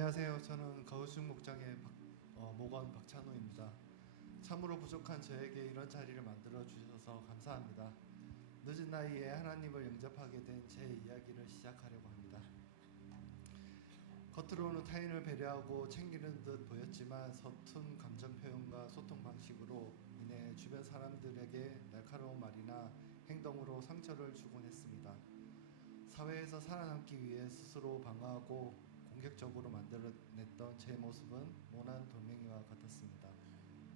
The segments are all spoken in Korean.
안녕하세요. 저는 거우중 목장의 목원 박찬호입니다. 참으로 부족한 저에게 이런 자리를 만들어 주셔서 감사합니다. 늦은 나이에 하나님을 영접하게 된 제 이야기를 시작하려고 합니다. 겉으로는 타인을 배려하고 챙기는 듯 보였지만 서툰 감정 표현과 소통 방식으로 인해 주변 사람들에게 날카로운 말이나 행동으로 상처를 주곤 했습니다. 사회에서 살아남기 위해 스스로 방어하고 공격적으로 만들어냈던 제 모습은 모난 돌멩이와 같았습니다.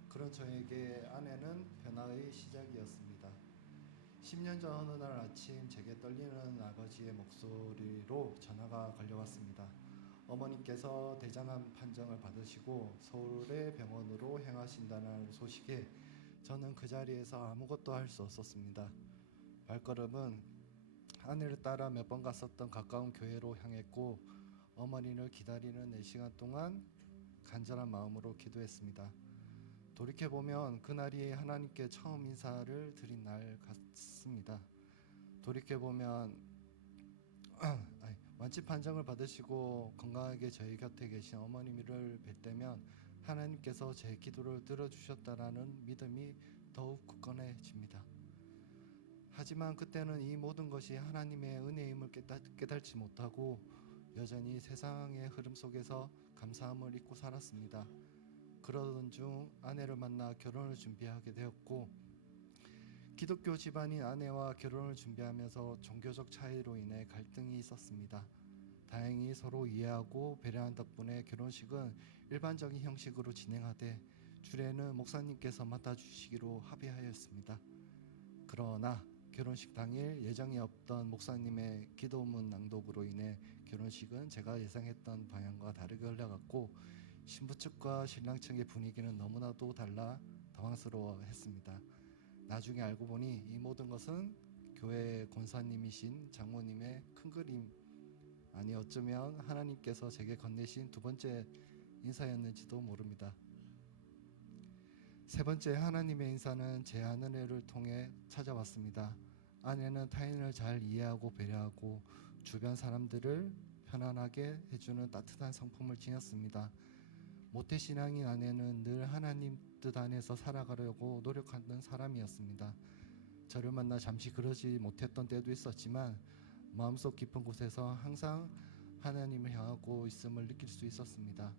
그런 저에게 아내는 변화의 시작이었습니다. 10년 전 어느 날 아침 제게 떨리는 아버지의 목소리로 전화가 걸려왔습니다. 어머니께서 대장암 판정을 받으시고 서울의 병원으로 행하신다는 소식에 저는 그 자리에서 아무것도 할 수 없었습니다. 발걸음은 아내를 따라 몇 번 갔었던 가까운 교회로 향했고 어머니를 기다리는 4시간 동안 간절한 마음으로 기도했습니다. 돌이켜보면 그날이 하나님께 처음 인사를 드린 날 같습니다. 돌이켜보면 완치 판정을 받으시고 건강하게 저희 곁에 계신 어머니를 뵐 때면 하나님께서 제 기도를 들어주셨다라는 믿음이 더욱 굳건해집니다. 하지만 그때는 이 모든 것이 하나님의 은혜임을 깨닫지 못하고 여전히 세상의 흐름 속에서 감사함을 잊고 살았습니다. 그러던 중 아내를 만나 결혼을 준비하게 되었고 기독교 집안인 아내와 결혼을 준비하면서 종교적 차이로 인해 갈등이 있었습니다. 다행히 서로 이해하고 배려한 덕분에 결혼식은 일반적인 형식으로 진행하되 주례는 목사님께서 맡아주시기로 합의하였습니다. 그러나 결혼식 당일 예정이 없던 목사님의 기도문 낭독으로 인해 결혼식은 제가 예상했던 방향과 다르게 흘러갔고 신부 측과 신랑 측의 분위기는 너무나도 달라 당황스러워했습니다. 나중에 알고 보니 이 모든 것은 교회 권사님이신 장모님의 큰 그림, 아니 어쩌면 하나님께서 제게 건네신 두 번째 인사였는지도 모릅니다. 세 번째 하나님의 인사는 제 아내를 통해 찾아왔습니다. 아내는 타인을 잘 이해하고 배려하고 주변 사람들을 편안하게 해주는 따뜻한 성품을 지녔습니다. 모태신앙인 아내는 늘 하나님 뜻 안에서 살아가려고 노력하는 사람이었습니다. 저를 만나 잠시 그러지 못했던 때도 있었지만 마음속 깊은 곳에서 항상 하나님을 향하고 있음을 느낄 수 있었습니다.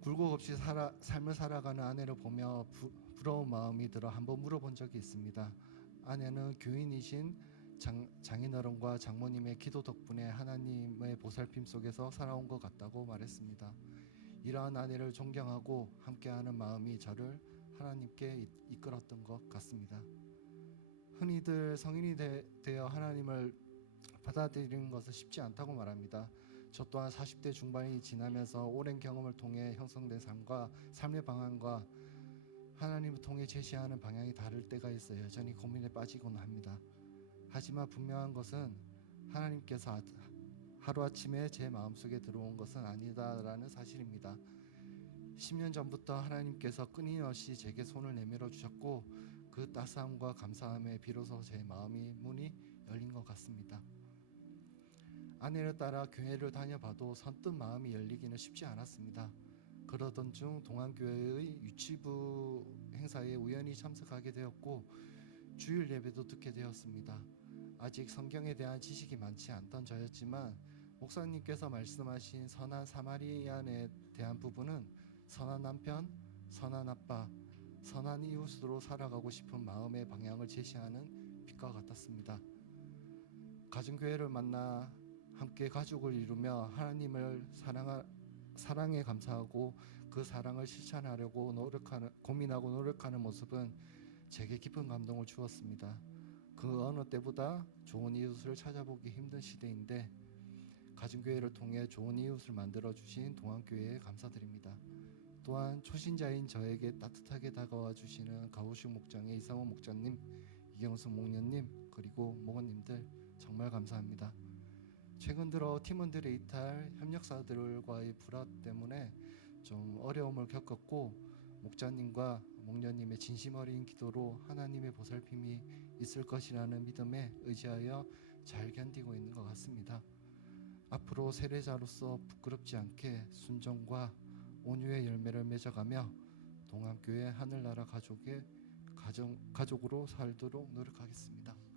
굴곡 없이 삶을 살아가는 아내를 보며 부러운 마음이 들어 한번 물어본 적이 있습니다. 아내는 교인이신 장인어른과 장모님의 기도 덕분에 하나님의 보살핌 속에서 살아온 것 같다고 말했습니다. 이러한 아내를 존경하고 함께하는 마음이 저를 하나님께 이끌었던 것 같습니다. 흔히들 성인이 되어 하나님을 받아들이는 것은 쉽지 않다고 말합니다. 저 또한 40대 중반이 지나면서 오랜 경험을 통해 형성된 삶의 방향과 하나님을 통해 제시하는 방향이 다를 때가 있어 여전히 고민에 빠지곤 합니다. 하지만 분명한 것은 하나님께서 하루아침에 제 마음속에 들어온 것은 아니다라는 사실입니다. 10년 전부터 하나님께서 끊임없이 제게 손을 내밀어 주셨고 그 따스함과 감사함에 비로소 제 마음이 문이 열린 것 같습니다. 아내를 따라 교회를 다녀봐도 선뜻 마음이 열리기는 쉽지 않았습니다. 그러던 중 동안교회의 유치부 행사에 우연히 참석하게 되었고 주일 예배도 듣게 되었습니다. 아직 성경에 대한 지식이 많지 않던 저였지만 목사님께서 말씀하신 선한 사마리아인에 대한 부분은 선한 남편, 선한 아빠, 선한 이웃으로 살아가고 싶은 마음의 방향을 제시하는 빛과 같았습니다. 가정교회를 만나 함께 가족을 이루며 하나님을 사랑에 감사하고 그 사랑을 실천하려고 고민하고 노력하는 모습은 제게 깊은 감동을 주었습니다. 그 어느 때보다 좋은 이웃을 찾아보기 힘든 시대인데 가정교회를 통해 좋은 이웃을 만들어 주신 동안교회에 감사드립니다. 또한 초신자인 저에게 따뜻하게 다가와 주시는 가우식 목장의 이상호 목장님, 이경수 목련님, 그리고 목원님들 정말 감사합니다. 최근 들어 팀원들의 이탈, 협력사들과의 불화 때문에 좀 어려움을 겪었고 목자님과 목련님의 진심 어린 기도로 하나님의 보살핌이 있을 것이라는 믿음에 의지하여 잘 견디고 있는 것 같습니다. 앞으로 세례자로서 부끄럽지 않게 순종과 온유의 열매를 맺어가며 동암교회 하늘나라 가족으로 살도록 노력하겠습니다.